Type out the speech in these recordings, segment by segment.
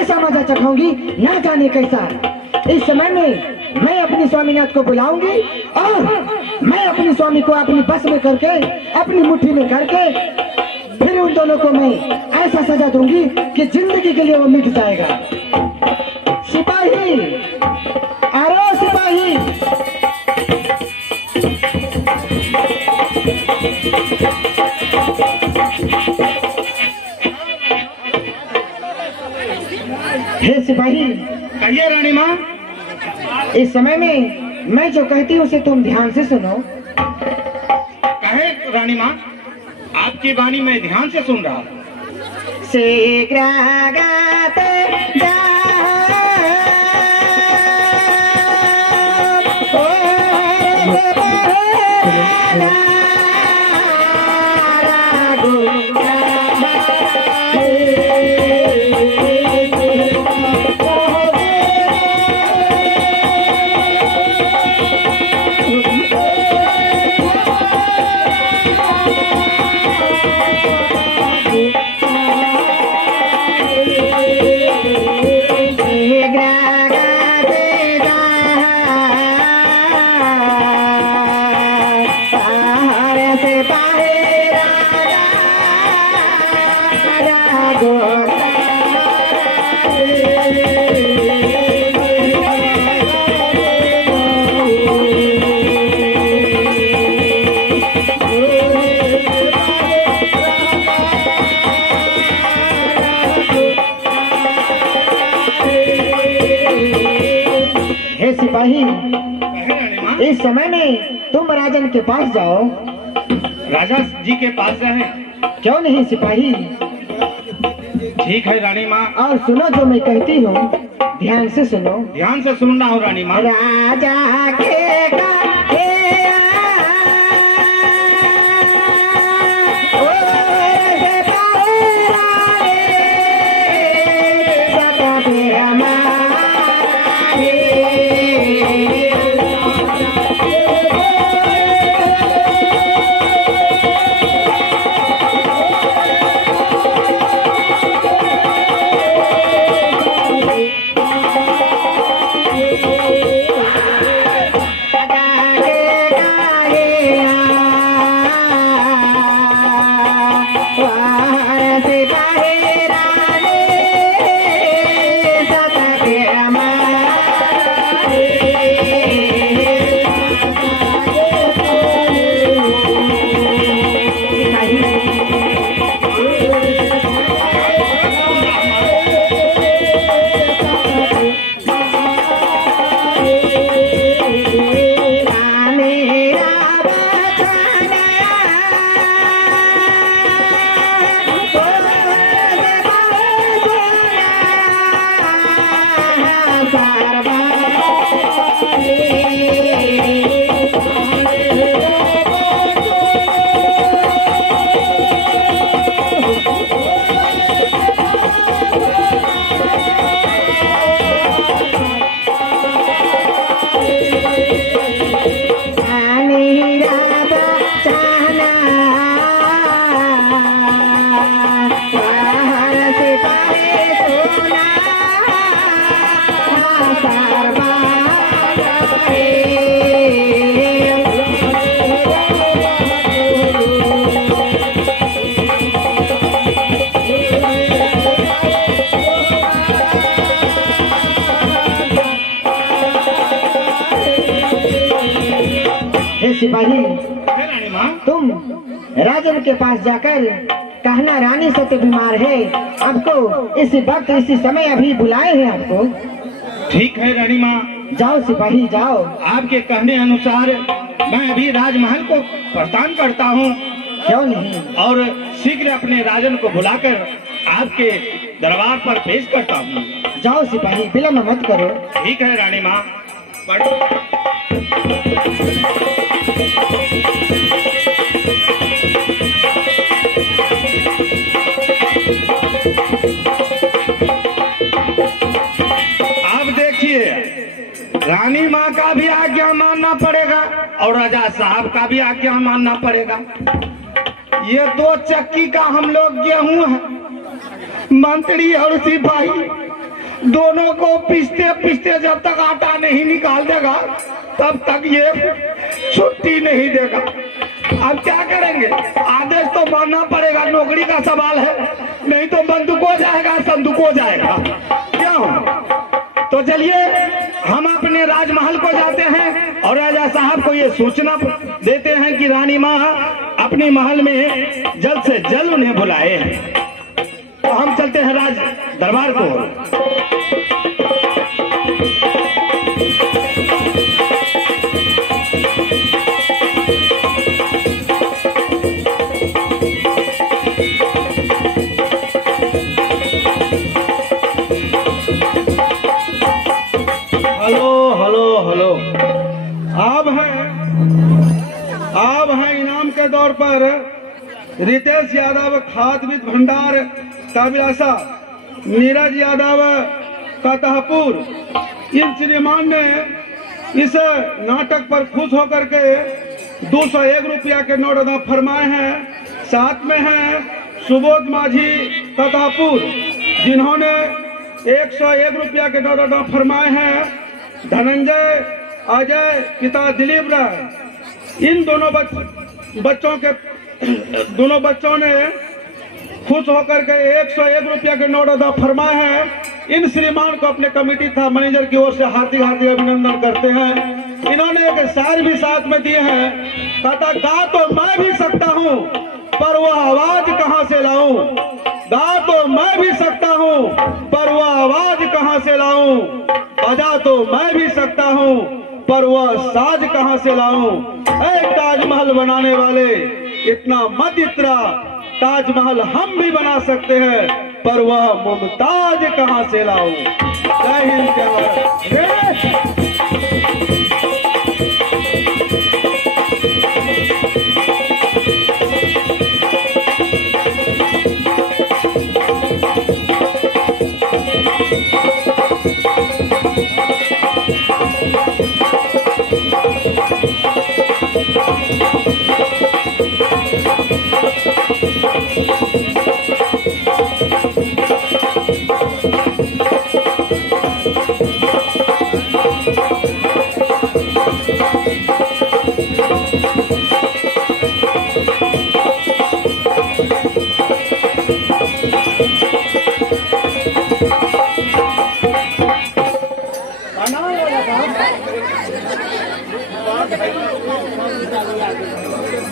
ऐसा मजा चखाऊंगी ना जाने कैसा। इस समय में मैं अपनी स्वामीनाथ को बुलाऊंगी और मैं अपनी स्वामी को अपनी बस में करके अपनी मुट्ठी में करके फिर उन दोनों को मैं ऐसा सजा दूंगी कि जिंदगी के लिए वो मिट जाएगा। सिपाही, अरे सिपाही, हे सिपाही। कहिए रानी माँ। इस समय में मैं जो कहती हूँ उसे तुम ध्यान से सुनो। कहे रानी माँ, आपकी वाणी मैं ध्यान से सुन रहा हूँ। सिपाही, इस समय में तुम राजन के पास जाओ। राजा जी के पास जाएं? क्यों नहीं सिपाही। ठीक है रानी माँ। और सुनो जो मैं कहती हूँ, ध्यान से सुनो। ध्यान से सुनना हो रानी माँ। राजा के सिपाही, तुम राजन के पास जाकर कहना रानी सत्य बीमार है, आपको इसी वक्त इसी समय अभी बुलाए हैं आपको। ठीक है रानी माँ। जाओ सिपाही जाओ। आपके कहने अनुसार मैं अभी राजमहल को प्रस्थान करता हूँ। क्यों नहीं। और शीघ्र अपने राजन को बुलाकर आपके दरबार पर पेश करता हूँ। जाओ सिपाही, विलम्ब मत करो। ठीक है रानी माँ। रानी माँ का भी आज्ञा मानना पड़ेगा और राजा साहब का भी आज्ञा मानना पड़ेगा। ये दो चक्की का हम लोग गेहूं है, मंत्री और सिपाही दोनों को पीसते पीसते जब तक आटा नहीं निकाल देगा तब तक ये छुट्टी नहीं देगा। अब क्या करेंगे? आदेश तो मानना पड़ेगा, नौकरी का सवाल है, नहीं तो बंदूक हो जाएगा, संदूक हो जाएगा। क्या हो? तो चलिए हम अपने राजमहल को जाते हैं और राजा साहब को ये सूचना देते हैं कि रानी माँ अपने महल में जल्द से जल्द उन्हें बुलाए हैं। तो हम चलते हैं राज दरबार को। हेलो हेलो हेलो, आप हैं इनाम के तौर पर रितेश यादव खाद्य भंडार काबिलासा, नीरज यादव कतहपुर। इन श्रीमान ने इस नाटक पर खुश होकर के 201 रुपया के नोट अदा फरमाए हैं। साथ में हैं सुबोध माझी कतहपुर, जिन्होंने 101 रुपया के नोट अदा फरमाए हैं। धनंजय अजय पिता दिलीप राय। इन दोनों बच्चों ने खुश होकर के 101 रुपया के नोट अदा फरमाए हैं। इन श्रीमान को अपने कमेटी था मैनेजर की ओर से हार्दिक हार्दिक अभिनंदन करते हैं। इन्होंने एक शायर भी साथ में दिए हैं, कहता गा तो मैं भी सकता हूँ पर वह आवाज कहाँ से लाऊं। गा तो मैं भी सकता हूँ पर वह आवाज कहाँ से लाऊं। बजा तो मैं भी सकता हूँ पर वह साज कहाँ से लाऊं। ऐ ताजमहल बनाने वाले इतना मत इतरा, ताजमहल हम भी बना सकते हैं पर वह मुमताज कहाँ से लाऊं। जय हिंद, जय भारत।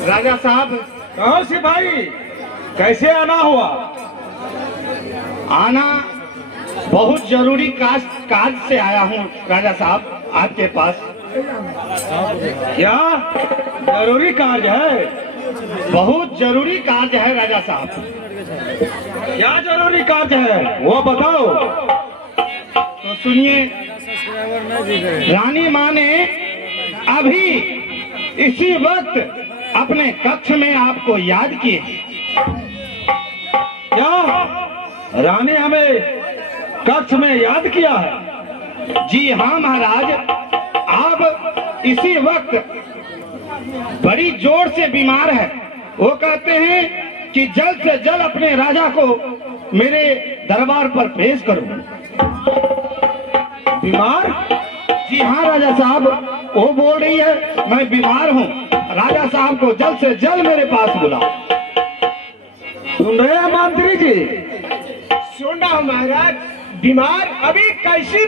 राजा साहब, कहो सिपाही, कैसे आना हुआ? आना बहुत जरूरी काज से आया हूँ राजा साहब आपके पास। क्या जरूरी कार्य है? बहुत जरूरी कार्य है राजा साहब। क्या जरूरी कार्य है वो बताओ। तो सुनिए, रानी माँ ने अभी इसी वक्त अपने कक्ष में आपको याद किए। क्या रानी हमें कक्ष में याद किया है? जी हाँ महाराज, आप इसी वक्त बड़ी जोर से बीमार है। वो कहते हैं कि जल्द से जल्द अपने राजा को मेरे दरबार पर पेश करो। बीमार? जी हाँ राजा साहब, वो बोल रही है मैं बीमार हूँ, राजा साहब को जल्द से जल्द मेरे पास बुलाओ। सुन रहे हैं मंत्री जी? सुन रहा हूँ महाराज। बीमार? अभी कैसी